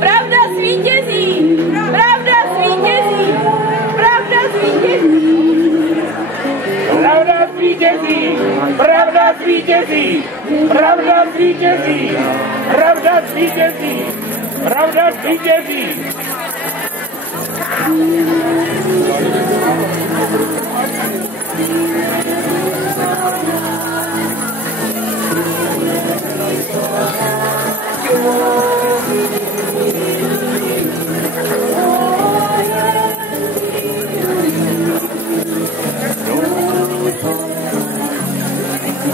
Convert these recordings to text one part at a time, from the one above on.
Pravda zvítězí! Pravda zvítězí! Pravda zvítězí! Pravda zvítězí! Pravda zvítězí! Pravda zvítězí! Pravda zvítězí! Pravda zvítězí!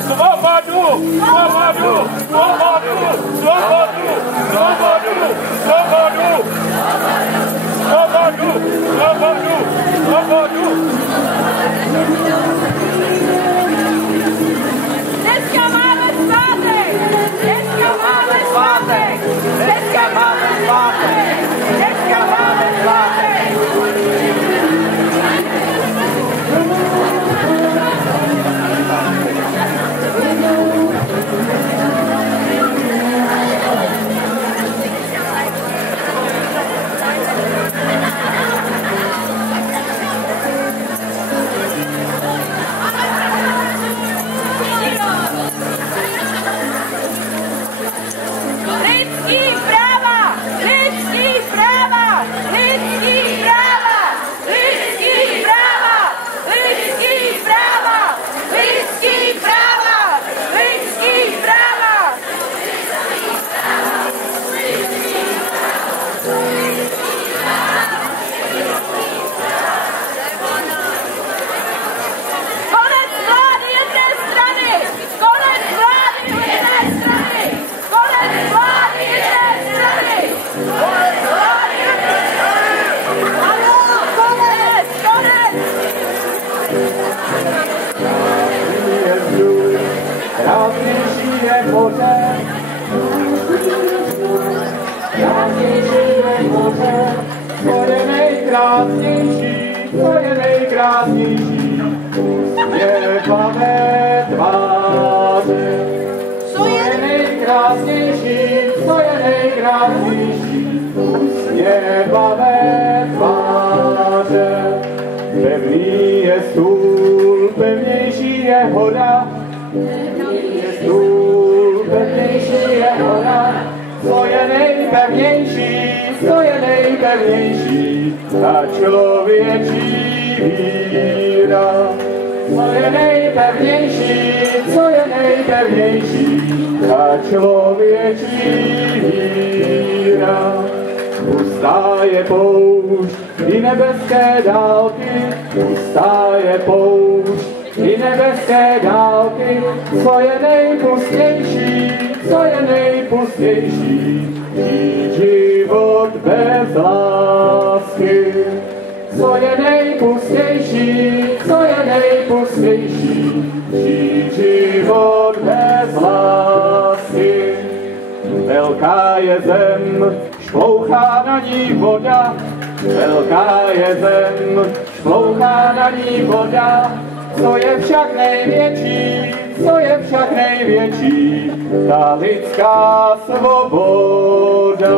Svobodu! Svobodu! Svobodu! Svobodu! Svobodu! Svobodu! Svobodu! Svobodu! Svobodu! Dneska máme svátek! Dneska máme svátek! Dneska máme svátek! Dneska máme svátek! Pevný je stůl, pevnější je hora. Pevnější je hora. Co je nejpevnější, co je nejpevnější, ta člověčí víra. Co je nejpevnější, co je nejpevnější, ta člověčí víra. Pustá je poušť i nebeské dálky, pustá je poušť i nebeské dálky. Co je nejpustější, co je nejpustější, žít život bez lásky. Co je nejpustější, co je nejpustější, žít život bez lásky. Velká je zem, šplouchá na ní voda, velká je zem, šplouchá na ní voda. Co je však největší, co je však největší, ta lidská svoboda.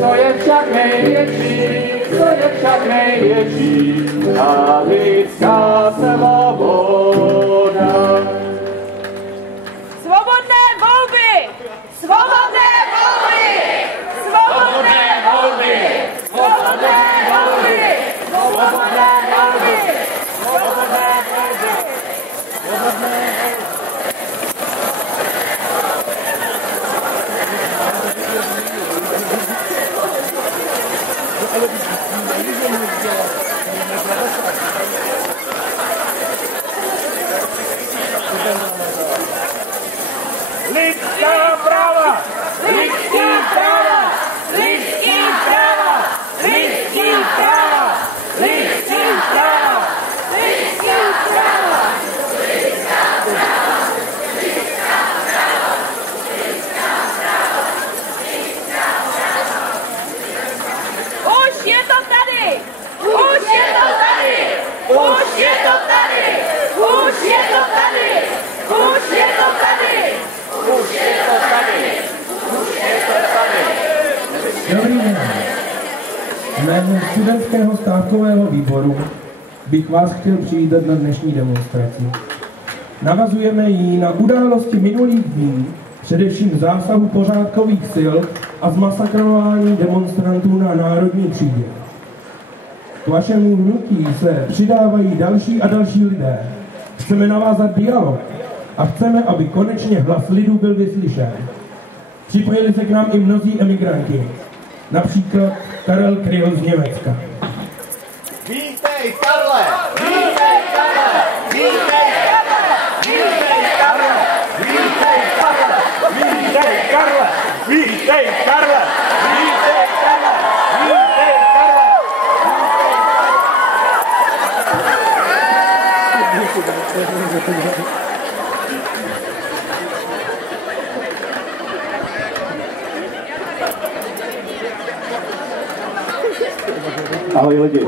Co je však největší, co je však největší, ta lidská svoboda. Svobodné volby! Svobodné volby! Svobodné volby! Svobodné volby! Svobodné volby! Svobodné volby! studentského stávkového výboru bych vás chtěl přivítat na dnešní demonstraci. Navazujeme ji na události minulých dní, především zásahu pořádkových sil a zmasakrování demonstrantů na Národní třídě. K vašemu hnutí se přidávají další a další lidé. Chceme navázat dialog a chceme, aby konečně hlas lidu byl vyslyšen. Připojili se k nám i mnozí emigranti, například Karel Kryl z Německa. Vítej, Karle! Vítej, Karle! Vítej, Karle! Vítej, Karle! Vítej, Karle! Vítej, Karle! Vítej, Karle! Vítej, Karle! Vítej, Karle! Ahoj lidi.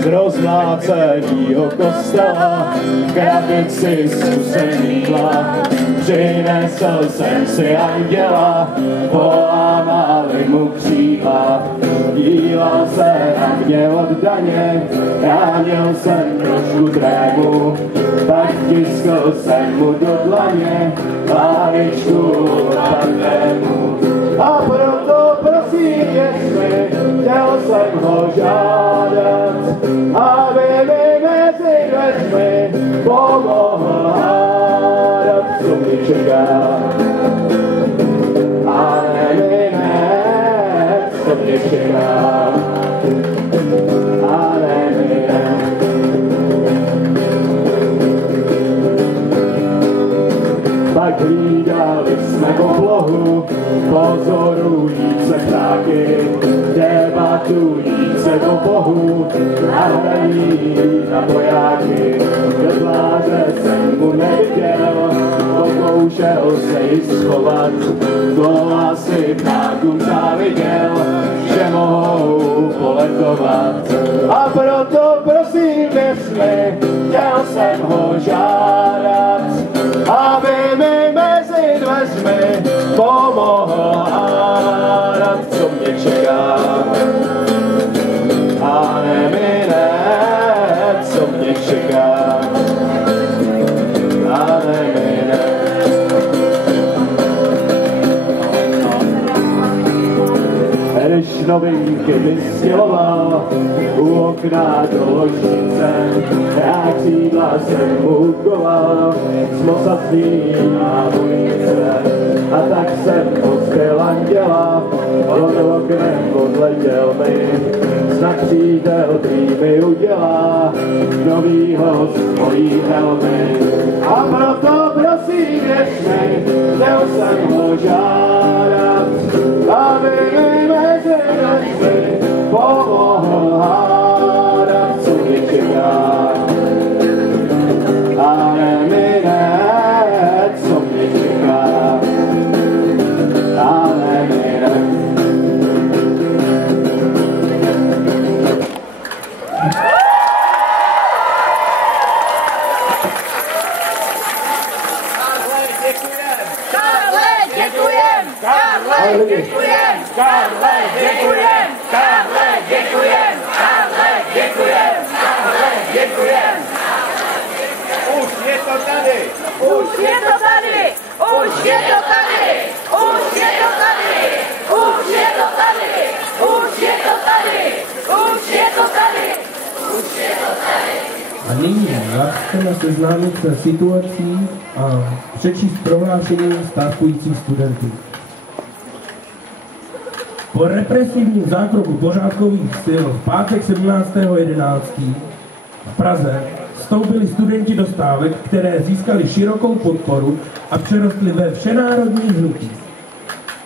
Z rozmlácenýho kostela krabici zkusený tlak. Přinesl jsem si anděla, polámali mu křídla. Díval se na mě oddaně, já měl jsem trošku drému, tak tiskl jsem mu do dlaně lávičku parfému. A proto prosím, jestli chtěl jsem ho žádat, aby mi mezi dveřmi pomohl hádat, co mě čeká. A nevíme, co mě čeká. A nevíme. Tak hlídali jsme oblohu, pozorujíce ptáky, debatujíce o Bohu, nahraní na vojáky. Do tváře jsem mu neviděl, pokoušel se jí schovat, to asi ptákům záviděl, že mohou poletovat. A proto prosím, věř mi, chtěl jsem ho žádat, aby mi mezi dveřmi pomohl hádat, co mě čeká. A nemine, co mě čeká. A nemine. Když novinky vystěloval u okna do ložnice, já křídla jsem mu koval z mosatný a munice. A tak jsem pospěl anděla, od oknem odletěl mi, snad přítel prý mi udělá novýho z mojí helmy. A proto prosím, věř mi, chtěl jsem ho žádat, aby mi mezi dveřmi pomohl hádat, co mě čeká. A nemine, co mě čeká. A nemine. Karle, děkujem! Karle, děkujem! Karle, děkujem! Karle, děkujem! Karle, děkujem! Už je to tady! Už je to tady! Už je to tady! Už je to tady! Už je to tady! Už je to tady! Už je to tady! Už je to tady! A nyní vás chceme seznámit se situací a přečíst prohlášení stávkujících studentů. Po represivním zákroku pořádkových sil v pátek 17.11. v Praze vstoupili studenti do stávek, které získaly širokou podporu a přerostly ve všenárodní hnutí.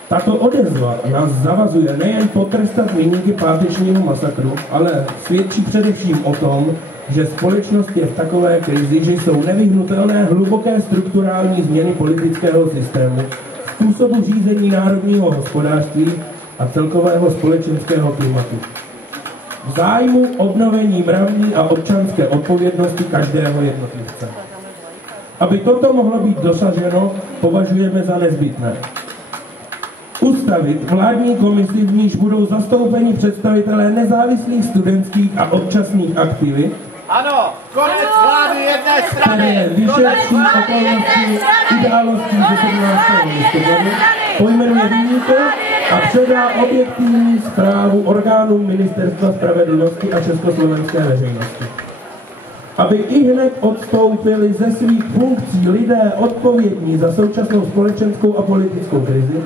Tato odezva nás zavazuje nejen potrestat viníky pátečního masakru, ale svědčí především o tom, že společnost je v takové krizi, že jsou nevyhnutelné hluboké strukturální změny politického systému, způsobu řízení národního hospodářství a celkového společenského klimatu. v zájmu obnovení mravní a občanské odpovědnosti každého jednotlivce. Aby toto mohlo být dosaženo, považujeme za nezbytné ustavit vládní komisi, v níž budou zastoupeni představitelé nezávislých studentských a občasných aktivit, Ano, konec vlády jedné strany! které vyšetří okolnosti událostí ze 17. listopadu, pojmenuje viníka a předá objektivní zprávu orgánům Ministerstva spravedlnosti a československé veřejnosti. Aby ihned odstoupili ze svých funkcí lidé odpovědní za současnou společenskou a politickou krizi,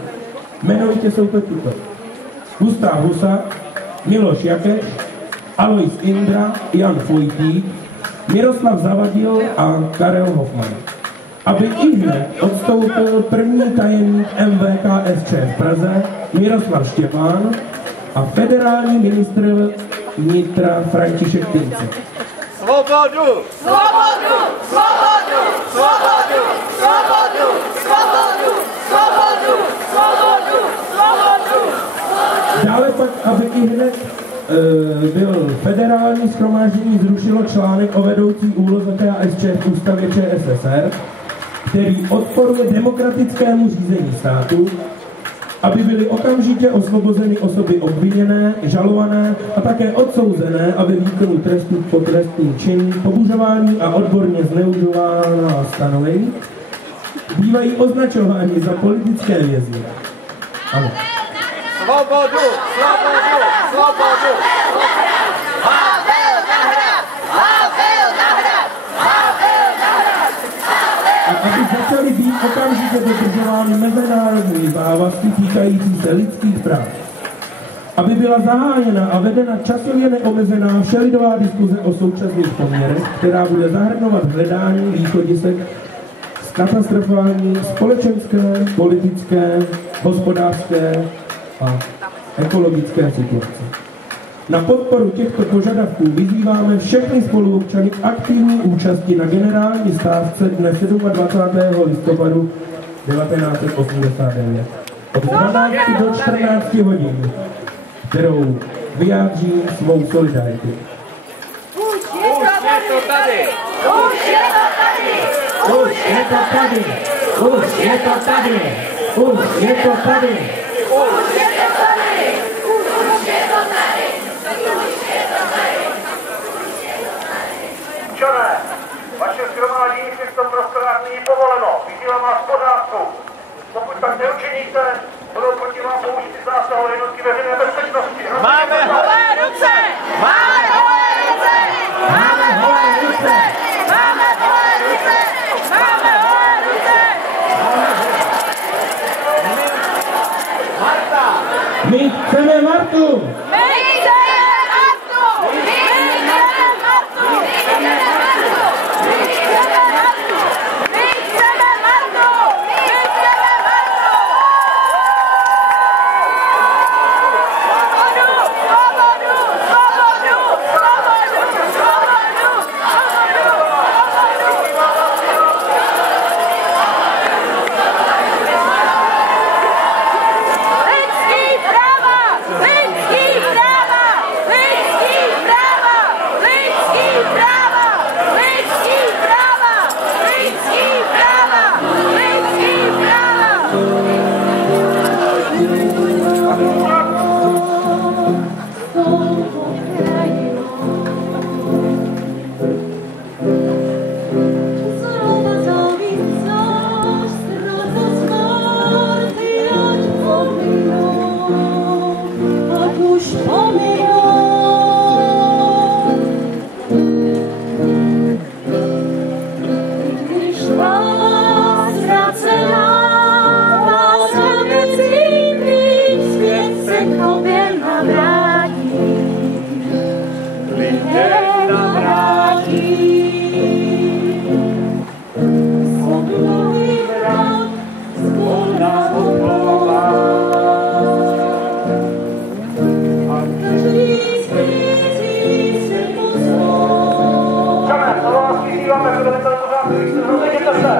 jmenovitě jsou to tito: Gustav Husa, Miloš Jakeš, Alois Indra, Jan Vojtík, Miroslav Zavadil a Karel Hoffman. Aby ihned odstoupil první tajemník MVKSČ v Praze Miroslav Štěpán a federální ministr vnitra František Tinci. Svobodu! Svobodu! Svobodu! Svobodu! Svobodu! Svobodu! Svobodu! Svobodu! Svobodu! Dále pak, aby ihned byl federální shromáždění zrušilo článek o vedoucí úloze KSČ v ústavě ČSSR, který odporuje demokratickému řízení státu, aby byly okamžitě osvobozeny osoby obviněné, žalované a také odsouzené, aby výkonu trestu po trestný čin, pobuřování a odborně zneužívaná stanovení bývají označováni za politické vězně. Ano. Svobodu! Svobodu! Svobodu! Havel na hrad! Havel na hrad! Havel na hrad! A aby začaly být okamžitě dodržovány mezinárodní závazky týkající se lidských práv. Aby byla zahájena a vedena časově neomezená všelidová diskuze o současných poměrech, která bude zahrnovat hledání východisek z katastrofální společenské, politické, hospodářské a ekologické situace. Na podporu těchto požadavků vyzýváme všechny spoluobčany k aktivní účasti na generální stávce dne 27. listopadu 1989 od 12 do 14 hodin, kterou vyjádří svou solidaritu. Už je to tady! Už je to tady! Už je to tady! Už je to tady! Už je to tady! Už je to tady! Už je to tady! Občané, vaše shromáždění v těchto prostorách není povoleno. Vyzývám vás v pořádku. Pokud tak neučiníte, budou proti vám použity zásahové jednotky veřejné bezpečnosti. Máme Holé ruce! Máme holé ruce! Máme holé ruce! Máme holé ruce! Máme holé ruce! Marta! My chceme Martu! My chceme Martu! My chceme Martu! My chceme Martu! My chceme Martu! My chceme Martu! My chceme Martu! Svobodu! Svobodu! Svobodu! Svobodu! Svobodu! Lidský práva! Lidský práva! Lidský práva! Lidský práva! Lidský práva! Lidský práva! Lidský práva! Občané, to vás vyzýváme, kdo nebyl pořádku, rozejděte se.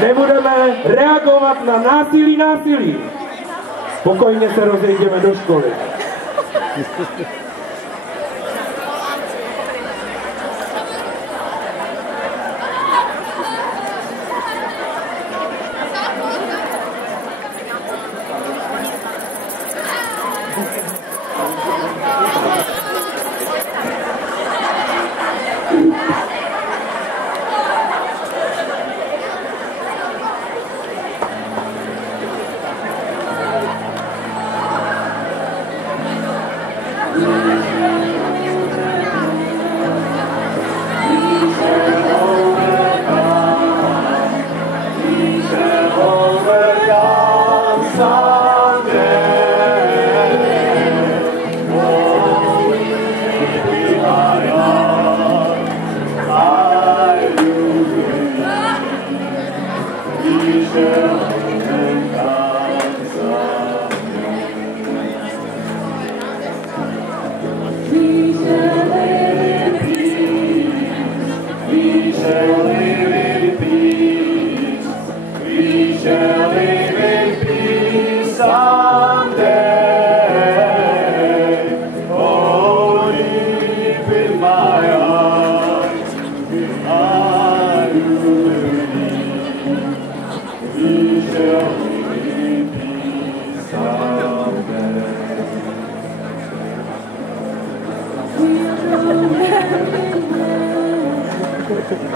Nebudeme reagovat na násilí. Spokojně se rozejdeme do školy.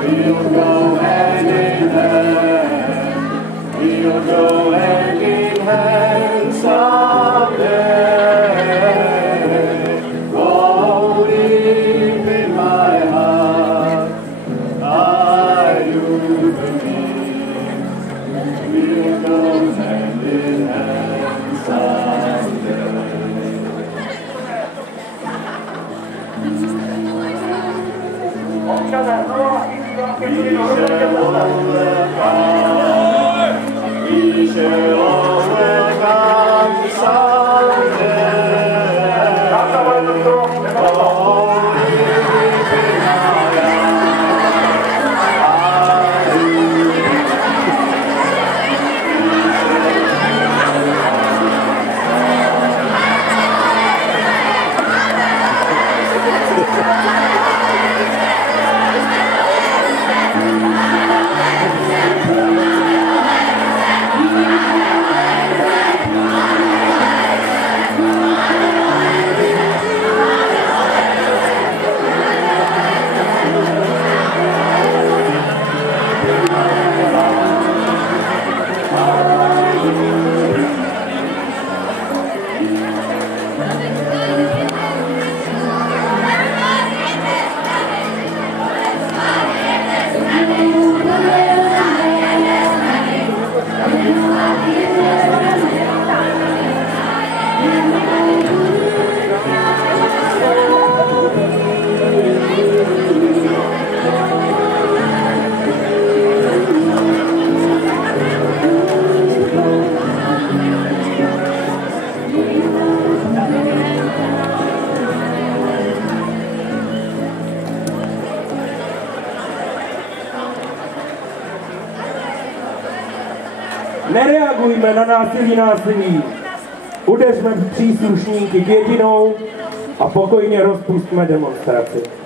We'll go hand in hand. We'll go hand in hand someday. Oh, deep in my heart, I do believe we'll go hand in hand someday. We shall overcome someday. Nereagujme na násilí. Udeřme příslušníky k jedinou a pokojně rozpustme demonstraci.